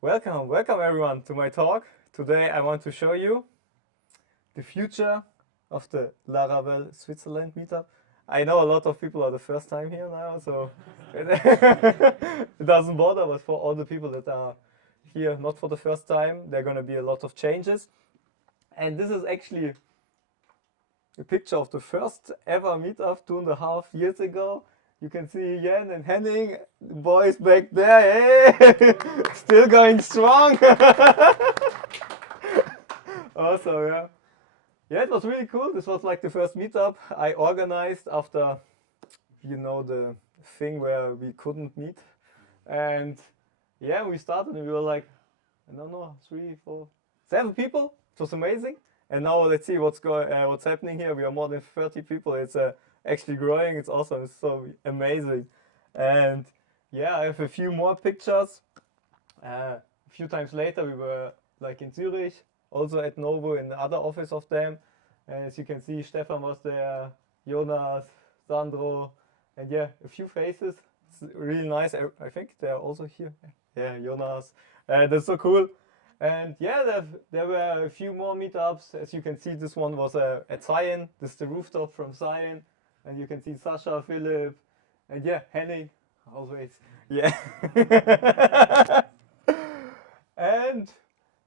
Welcome everyone to my talk. Today I want to show you the future of the Laravel Switzerland Meetup. I know a lot of people are the first time here now, so it doesn't bother, but for all the people that are here not for the first time, there are going to be a lot of changes. And this is actually a picture of the first ever meetup 2.5 years ago. You can see Jan and Henning, the boys back there, hey! Still going strong. Also, yeah, it was really cool. This was like the first meetup I organized after, the thing where we couldn't meet. And yeah, we started and we were like, I don't know, 3, 4, 7 people. It was amazing. And now let's see what's happening here. We are more than 30 people. It's actually growing. It's awesome. It's so amazing. And yeah, I have a few more pictures. A few times later, we were like in Zurich, also at Novo in the other office of them. And as you can see, Stefan was there, Jonas, Sandro, and yeah, a few faces. It's really nice. I think they're also here. Yeah, Jonas. That's so cool. And yeah, there were a few more meetups. As you can see, this one was at Zion. This is the rooftop from Zion. And you can see Sascha, Philipp, and yeah, Henning, always. Yeah. And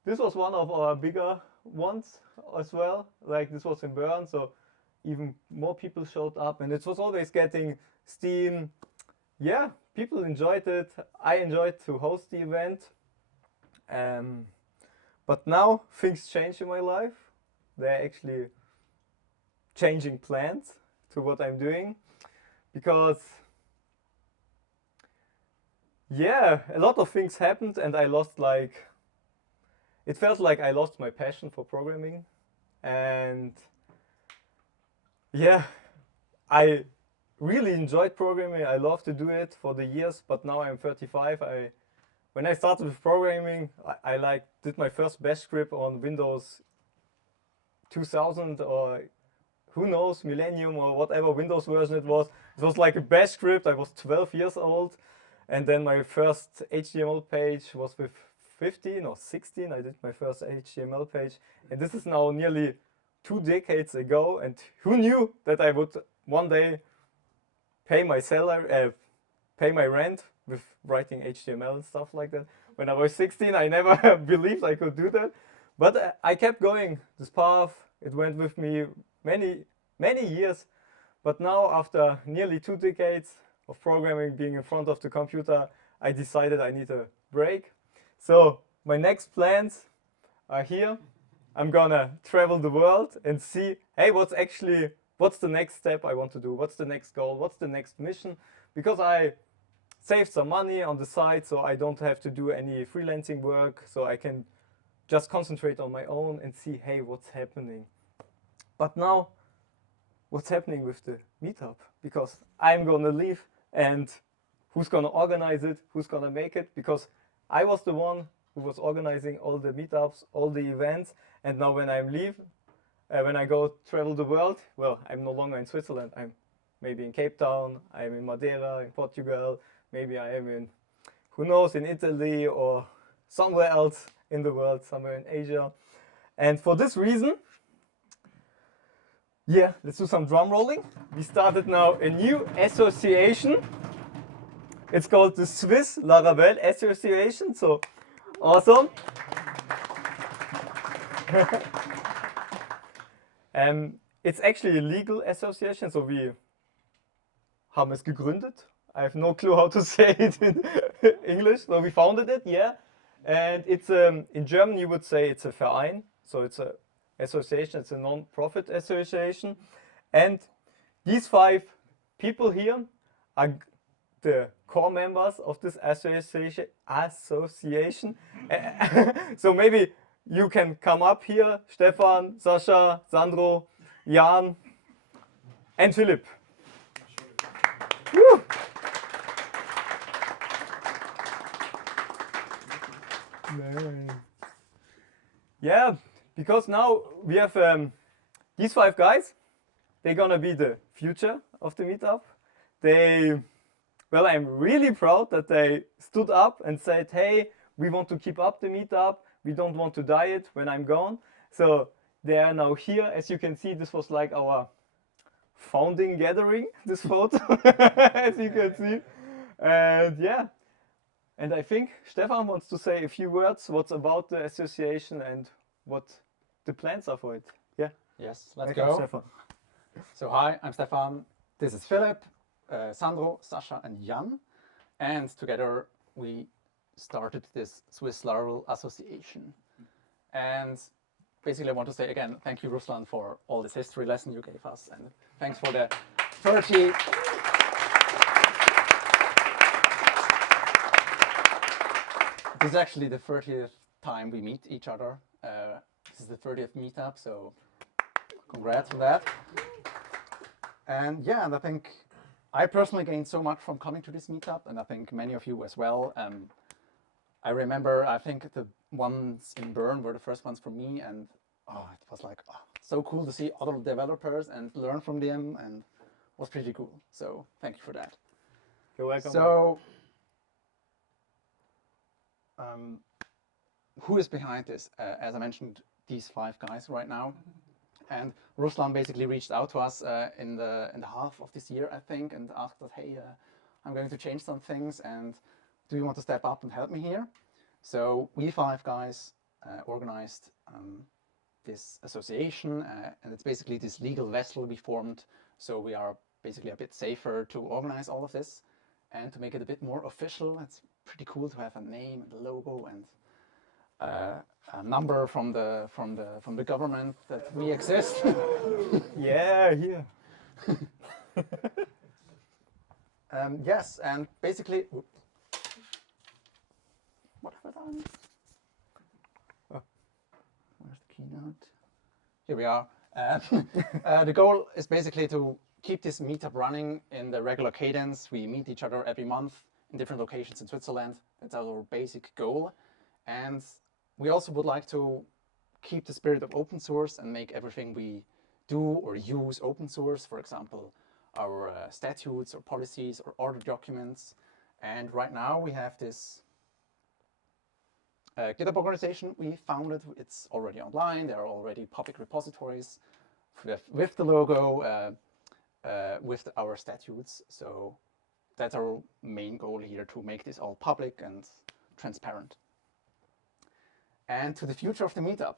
this was one of our bigger ones as well. Like this was in Bern, so even more people showed up. And it was always getting steam. Yeah, people enjoyed it. I enjoyed to host the event. But now things change in my life. They're actually changing plans to what I'm doing because yeah, a lot of things happened and I lost it felt like I lost my passion for programming. And yeah, I really enjoyed programming. I love to do it for the years, but now I'm 35. When I started with programming, I did my first bash script on Windows 2000 or who knows, Millennium or whatever Windows version it was. It was like a bash script. I was 12 years old. And then my first HTML page was with 15 or 16. I did my first HTML page. And this is now nearly 2 decades ago. And who knew that I would one day pay my salary, pay my rent with writing HTML and stuff like that. When I was 16, I never believed I could do that. But I kept going this path. It went with me many years. But now, after nearly 2 decades of programming, being in front of the computer, I decided I need a break. So my next plans are here. I'm gonna travel the world and see, hey, what's the next step I want to do? What's the next goal? What's the next mission? Because I saved some money on the side, so I don't have to do any freelancing work, so I can just concentrate on my own and see, hey, what's happening. But now, what's happening with the meetup? Because I'm gonna leave, and who's gonna organize it? Who's gonna make it? Because I was the one who was organizing all the meetups, all the events, and now when when I go travel the world, well, I'm no longer in Switzerland. I'm maybe in Cape Town, I'm in Madeira, in Portugal, maybe I am in, who knows, in Italy or somewhere else in the world, somewhere in Asia. And for this reason, yeah, let's do some drum rolling. We started now a new association. It's called the Swiss Laravel Association, so awesome. It's actually a legal association, so we haben es gegründet. I have no clue how to say it in English, so we founded it, yeah. And it's in German you would say it's a Verein, so it's a association, it's a non-profit association. And these 5 people here are the core members of this association. So maybe you can come up here, Stefan, Sascha, Sandro, Jan, and Philipp. Woo. Yeah, because now we have these 5 guys. They're gonna be the future of the meetup. Well, I'm really proud that they stood up and said, hey, we want to keep up the meetup. We don't want to die it when I'm gone. So they are now here. As you can see, this was like our founding gathering, this photo, as you can see. And yeah, and I think Stefan wants to say a few words, what's about the association and what the plans are for it. Yeah. Yes, let's Welcome, go. Stefan. So hi, I'm Stefan. This is Philipp, Sandro, Sascha and Jan. And together we started this Swiss Laravel Association. And basically I want to say again, thank you Ruslan for all this history lesson you gave us. And thanks for the 30... This is actually the 30th time we meet each other. This is the 30th meetup, so congrats on that. And yeah, and I think I personally gained so much from coming to this meetup, and I think many of you as well. I remember, I think the ones in Bern were the first ones for me, and it was like so cool to see other developers and learn from them, and was pretty cool. So thank you for that. You're welcome. So who is behind this? As I mentioned, these 5 guys right now. And Ruslan basically reached out to us in the half of this year, I think, and asked us, hey, I'm going to change some things, and do you want to step up and help me here? So we 5 guys organized this association, and it's basically this legal vessel we formed, so we are basically a bit safer to organize all of this and to make it a bit more official. It's pretty cool to have a name and a logo and a number from the government that we exist. Yeah, here. Yes, and basically, what have I done? Where's the keynote? Here we are. The goal is basically to keep this meetup running in the regular cadence. We meet each other every month in different locations in Switzerland. That's our basic goal. And we also would like to keep the spirit of open source and make everything we do or use open source. For example, our statutes or policies or order documents. And right now we have this GitHub organization we founded. It's already online. There are already public repositories with the logo, with our statutes. So that's our main goal here, to make this all public and transparent. And to the future of the meetup.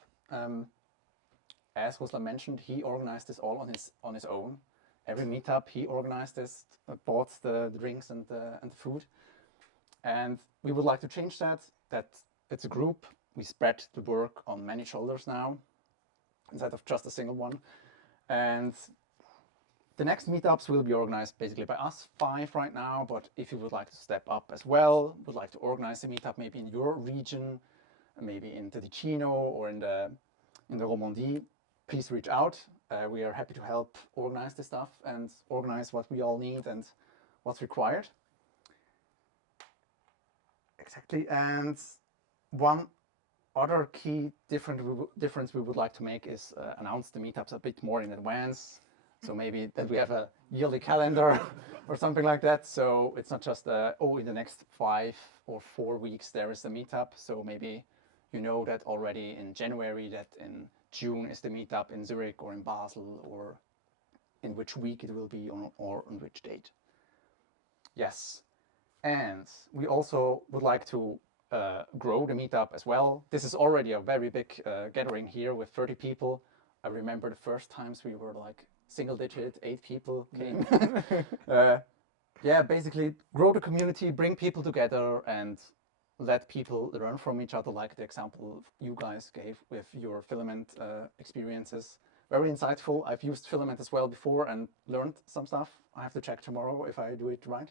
As Ruslan mentioned, he organized this all on his own. Every meetup he organized this, bought the drinks and the food. And we would like to change that it's a group. We spread the work on many shoulders now, instead of just a single one. And the next meetups will be organized basically by us 5 right now, but if you would like to step up as well, would like to organize a meetup maybe in your region, maybe in the Ticino or in the Romandie, please reach out. We are happy to help organize this stuff and organize what we all need and what's required. Exactly. And one other key difference we would like to make is announce the meetups a bit more in advance. So maybe that we have a yearly calendar or something like that. So it's not just, in the next 5 or 4 weeks there is a meetup. So maybe you know that already in January, that in June is the meetup in Zurich or in Basel, or in which week it will be or on which date. Yes, and we also would like to grow the meetup as well. This is already a very big gathering here with 30 people. I remember the first times we were like single digit, 8 people came. Yeah, basically grow the community, bring people together and let people learn from each other, like the example you guys gave with your filament experiences. Very insightful. I've used filament as well before and learned some stuff. I have to check tomorrow if I do it right.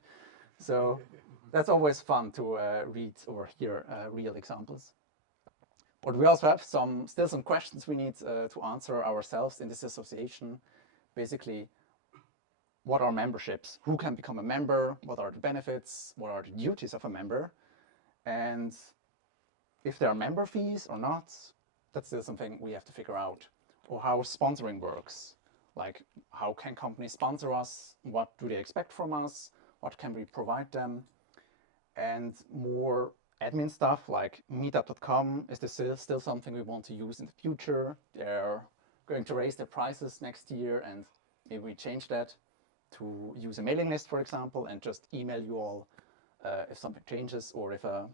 So that's always fun to read or hear real examples. But we also have still some questions we need to answer ourselves in this association. Basically, what are memberships? Who can become a member? What are the benefits? What are the duties of a member? And if there are member fees or not, that's still something we have to figure out. Or how sponsoring works. Like, how can companies sponsor us? What do they expect from us? What can we provide them? And more admin stuff like meetup.com. Is this still something we want to use in the future? They're going to raise their prices next year, and maybe we change that to use a mailing list, for example, and just email you all if something changes or if a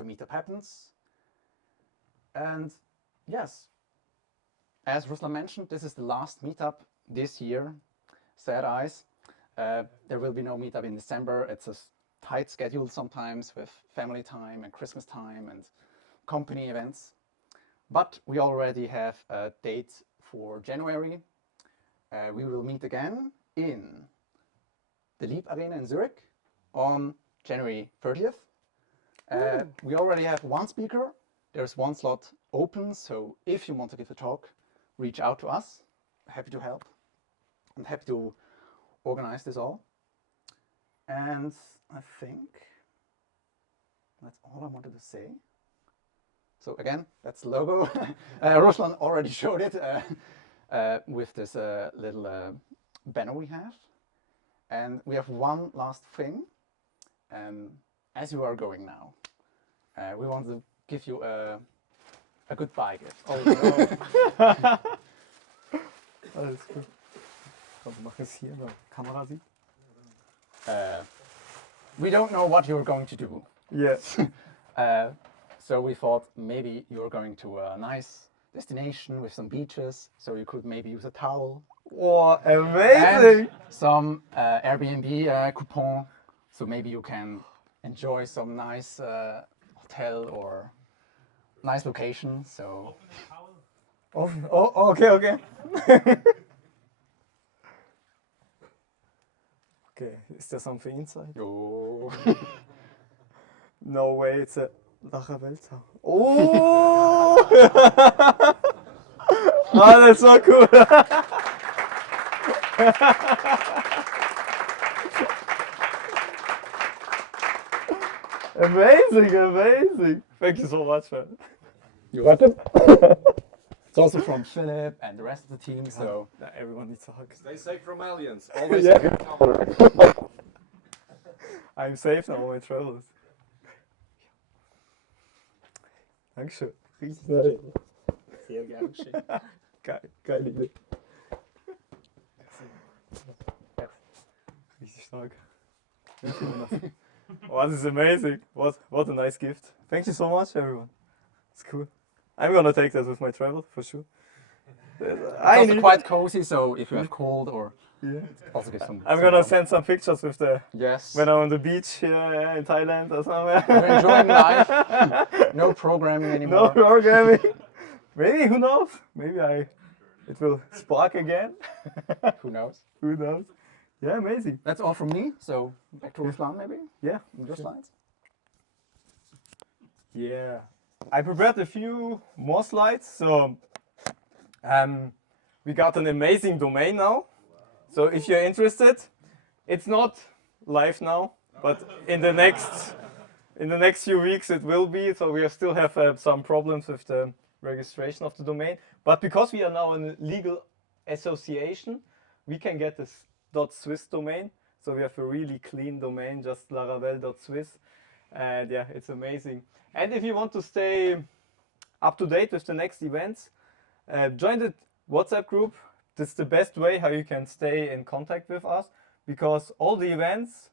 meetup happens. And yes, as Ruslan mentioned, this is the last meetup this year. Sad eyes. There will be no meetup in December. It's a tight schedule sometimes with family time and Christmas time and company events. But we already have a date for January. We will meet again in the Leap Arena in Zurich on January 30th. We already have one speaker. There's one slot open, so if you want to give a talk, reach out to us. Happy to help. I'm happy to organize this all. And I think that's all I wanted to say. So again, that's the logo. Ruslan already showed it with this little banner we have. And we have one last thing. As you are going now, we want to give you a goodbye gift. Oh no. Alles gut. Komm, mach es hier, wenn die Kamera sieht. We don't know what you're going to do. Yes. So we thought maybe you're going to a nice destination with some beaches, so you could maybe use a towel. Oh, amazing! And some Airbnb coupon, so maybe you can enjoy some nice hotel or nice location. So. Oh, okay. Okay, is there something inside? Oh. No way, it's a Laravel tower. Oh! Oh, that's so cool! Amazing! Thank you so much, man. You're welcome. It's also from Philipp and the rest of the team, so everyone needs a hug. Stay safe from aliens. Always Yeah. I'm safe now on my travels. Dankeschön. Richtig nice. sehr gerne geschehen. Geile Idee. Richtig stark. Oh, this is amazing. What a nice gift. Thank you so much, everyone. It's cool. I'm gonna take that with my travel, for sure. It's also quite cozy, so if you have cold or also give some. I'm gonna send some pictures with the yes. when I'm on the beach here in Thailand or somewhere. We're enjoying life. No programming anymore. No programming. Maybe, who knows? Maybe it will spark again. Who knows? Who knows? Yeah, amazing. That's all from me. So back to Ruslan, maybe. Yeah. Your slides. Yeah. I prepared a few more slides. So we got an amazing domain now. So if you're interested, it's not live now, but in the next few weeks it will be. So we still have some problems with the registration of the domain. But because we are now a legal association, we can get this .swiss domain. So we have a really clean domain, just laravel.swiss. And yeah, it's amazing. And if you want to stay up to date with the next events, join the WhatsApp group. That's the best way how you can stay in contact with us, because all the events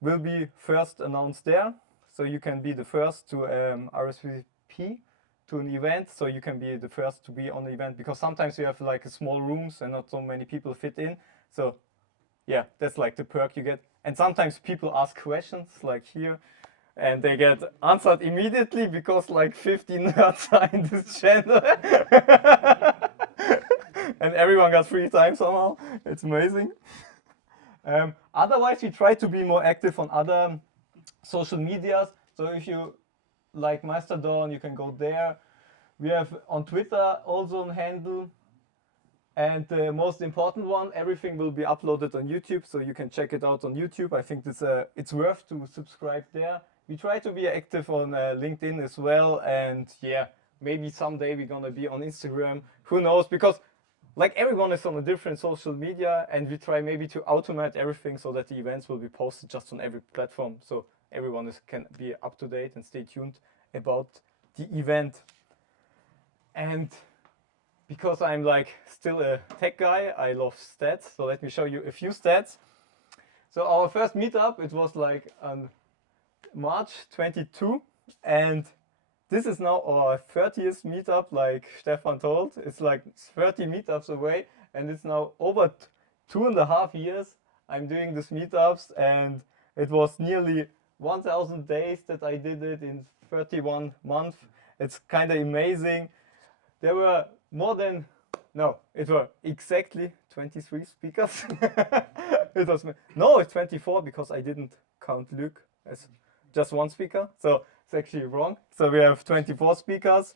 will be first announced there. So you can be the first to RSVP to an event, so you can be the first to be on the event, because sometimes you have like small rooms and not so many people fit in. So yeah, that's like the perk you get. And sometimes people ask questions like here, and they get answered immediately because like 15 nerds are in this channel. And everyone got free time somehow. It's amazing. Otherwise, we try to be more active on other social medias. So if you like Mastodon, you can go there. We have on Twitter also a handle. And the most important one, everything will be uploaded on YouTube, so you can check it out on YouTube. I think it's worth to subscribe there. We try to be active on LinkedIn as well, and yeah, maybe someday we're gonna be on Instagram. Who knows? Because like everyone is on a different social media, and we try maybe to automate everything so that the events will be posted just on every platform. So everyone can be up to date and stay tuned about the event. And because I'm like still a tech guy, I love stats. So let me show you a few stats. So our first meetup, it was like on March 22, and this is now our 30th meetup, like Stefan told. It's like 30 meetups away, and it's now over 2.5 years I'm doing these meetups, and it was nearly 1,000 days that I did it in 31 months. It's kind of amazing. There were more than, no, it were exactly 23 speakers. It was, no, it's 24 because I didn't count Luke as just one speaker. So it's actually wrong. So we have 24 speakers.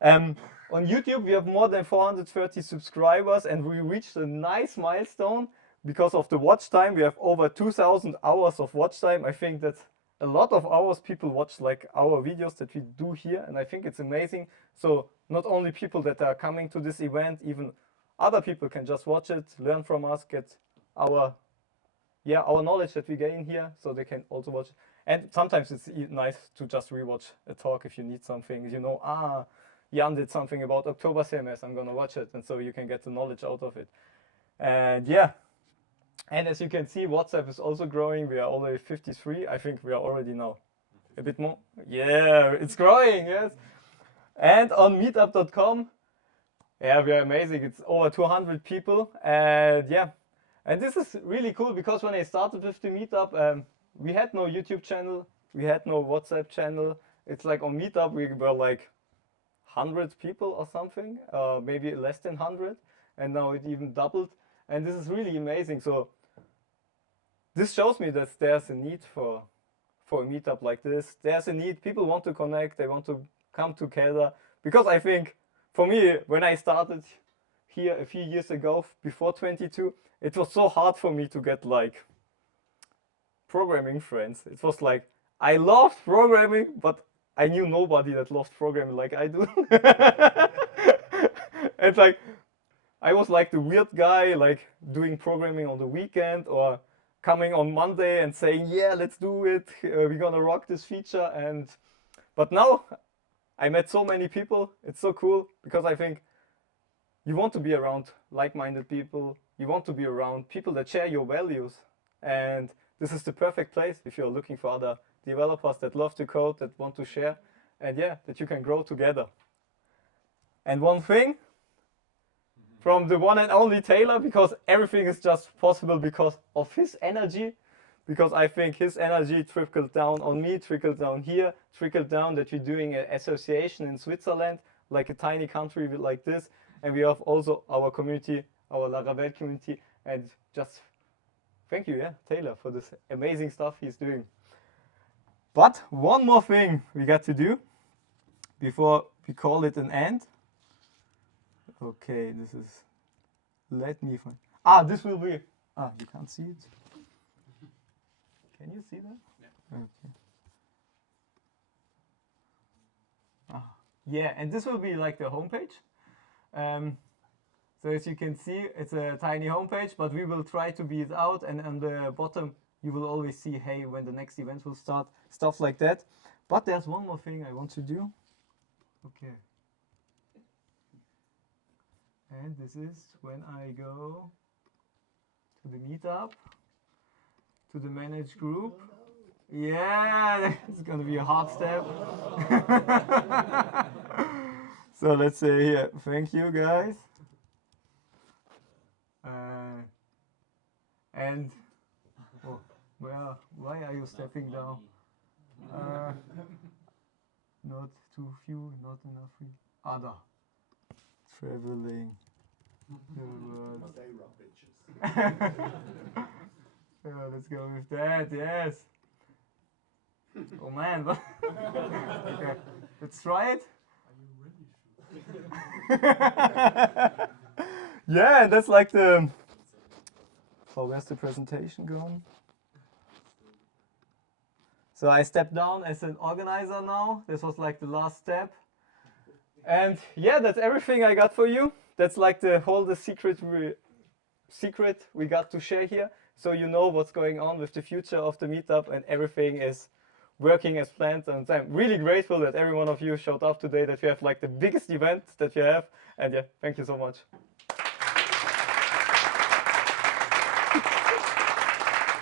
On YouTube, we have more than 430 subscribers, and we reached a nice milestone because of the watch time. We have over 2,000 hours of watch time. I think that's a lot of hours people watch like our videos that we do here, and I think it's amazing. So not only people that are coming to this event, even other people can just watch it, learn from us, get our knowledge that we gain here, so they can also watch it. And sometimes it's nice to just rewatch a talk if you need something. You know, Jan did something about October CMS, I'm gonna watch it, and so you can get the knowledge out of it. And yeah, and as you can see, WhatsApp is also growing. We are already 53. I think we are already now a bit more. Yeah, it's growing, yes. And on meetup.com, yeah, we are amazing. It's over 200 people, and yeah. And this is really cool because when I started with the meetup, we had no YouTube channel, we had no WhatsApp channel. It's like on Meetup we were like 100 people or something, maybe less than 100, and now it even doubled. And this is really amazing. So this shows me that there's a need for a meetup like this. There's a need. People want to connect. They want to come together. Because I think for me, when I started here a few years ago, before 22, it was so hard for me to get like programming friends. It was like, I loved programming, but I knew nobody that loved programming like I do. It's like, I was like the weird guy, like doing programming on the weekend or coming on Monday and saying, yeah, let's do it. We're gonna rock this feature. But now I met so many people. It's so cool because I think you want to be around like-minded people. You want to be around people that share your values. And this is the perfect place if you're looking for other developers that love to code, that want to share, and yeah, that you can grow together. And one thing from the one and only Taylor, because everything is just possible because of his energy, because I think his energy trickled down on me, trickled down here, trickled down that we're doing an association in Switzerland, like a tiny country like this, and we have also our community, our Laravel community, and just thank you, yeah, Taylor, for this amazing stuff he's doing. But one more thing we got to do before we call it an end. Okay, this is, let me find, this will be, you can't see it. Can you see that? Yeah. Okay. Yeah, and this will be like the homepage. So as you can see, it's a tiny homepage, but we will try to be it out, and on the bottom you will always see, hey, when the next event will start, stuff like that. But there's one more thing I want to do. Okay. And this is when I go to the meetup, to the manage group. Yeah, it's gonna be a hard step. So let's say here, thank you guys. And why are you stepping down? Not too few, not enough free. Other. Traveling. Let's go with that, yes. Oh man, okay. Let's try it. Are you really? Yeah, that's like the. Oh, where's the presentation going? So I stepped down as an organizer now. This was like the last step. And yeah, that's everything I got for you. That's like the secret we got to share here. So you know what's going on with the future of the meetup, and everything is working as planned. And I'm really grateful that every one of you showed up today, that you have like the biggest event that you have. And yeah, thank you so much.